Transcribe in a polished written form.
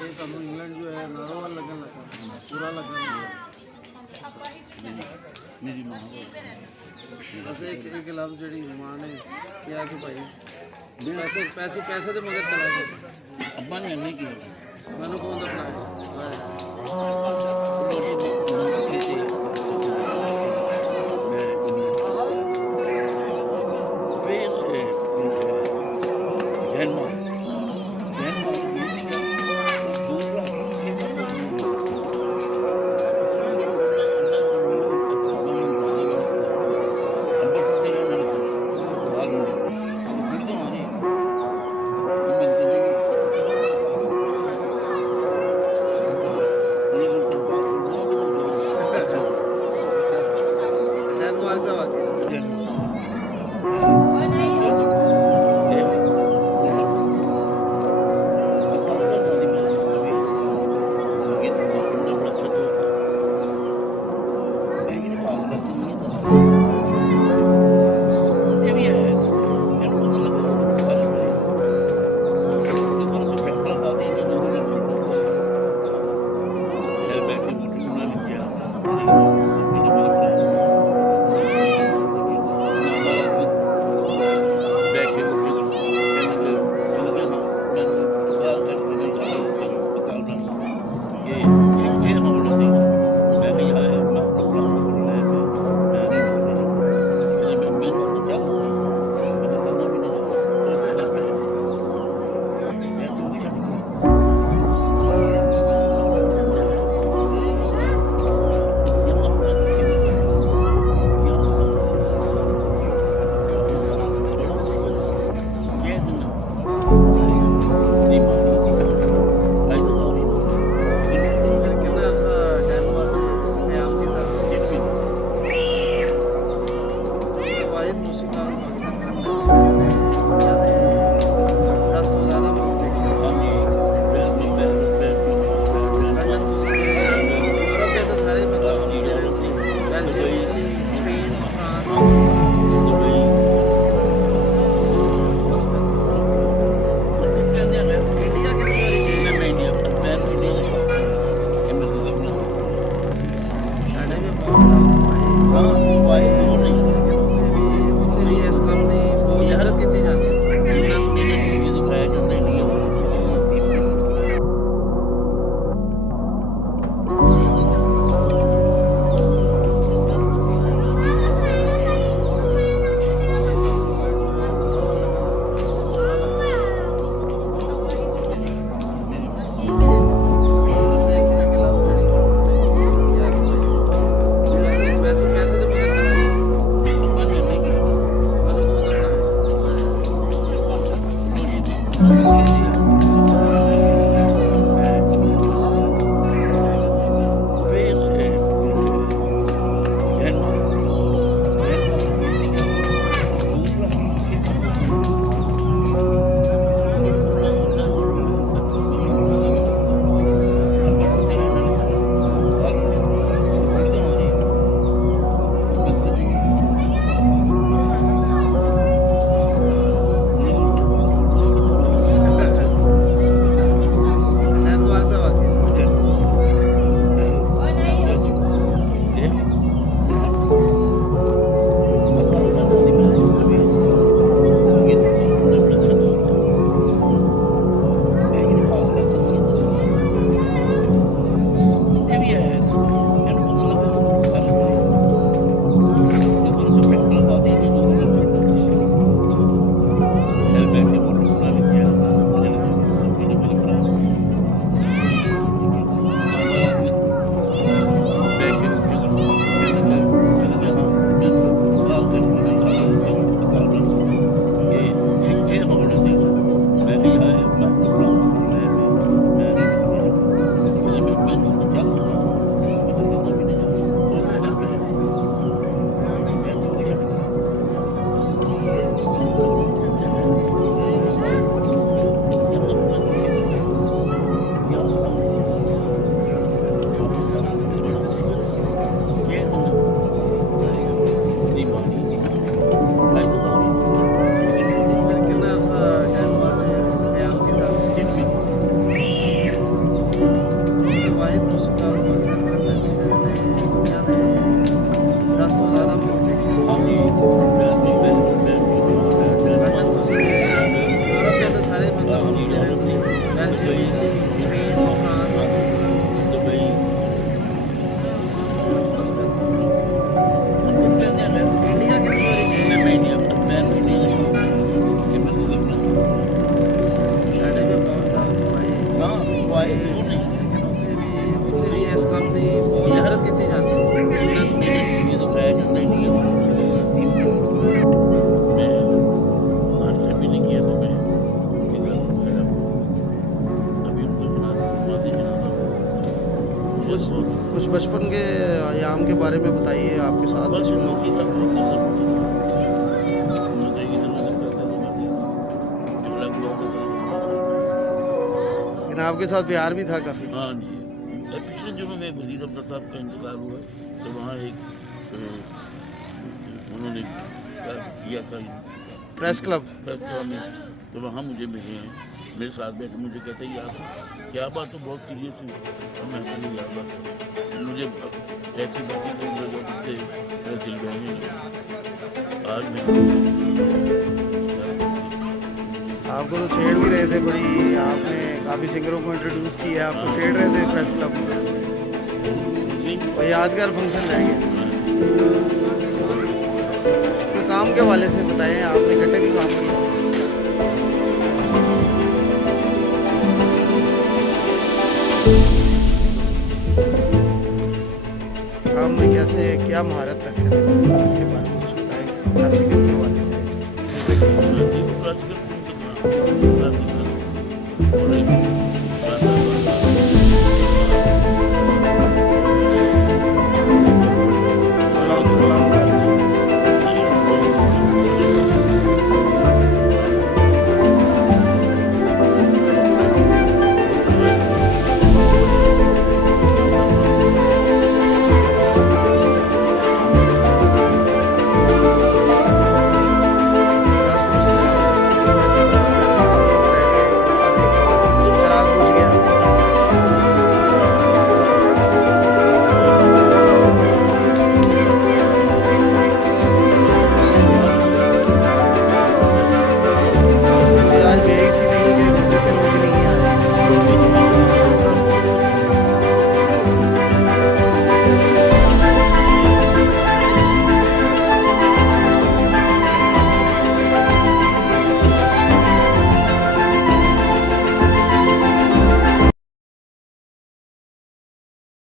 ये तब इंग्लैंड जो है नारोवाल लगन लगा पूरा लगन मेरी माँ बस एक लफ्ज़ जी माँ ने किया कि भाई पैसे पैसे पैसे तो मगर चला गया अब्बा ने नहीं किया मैंने कौन दफना लेकिन आपके साथ प्यार भी था काफ़ी। हाँ जी, पिछले दिनों में वज़ीर अब्दुल साहब का इंतकाल हुआ तो वहाँ एक उन्होंने किया था प्रेस क्लब। में, तो वहाँ मुझे मिले हैं, मेरे साथ बैठे मुझे कहते हैं यार क्या बात, तो बहुत सीरियस है। और मैं कहने यार बस मुझे ऐसी बातें करने लगा जिससे मेरा दिल बहने लगा। आज मैं आपको तो छेड़ भी रहे थे बड़ी, आपने काफ़ी सिंगरों को इंट्रोड्यूस किया, आपको छेड़ रहे थे प्रेस क्लब में। वो यादगार फंक्शन रह गया। तो काम के हवाले से बताएं, आपने इकट्ठे भी काम किया। काम में कैसे क्या महारत रखते थे, इसके बारे में कुछ बताएं क्लासिकल के हवाले से।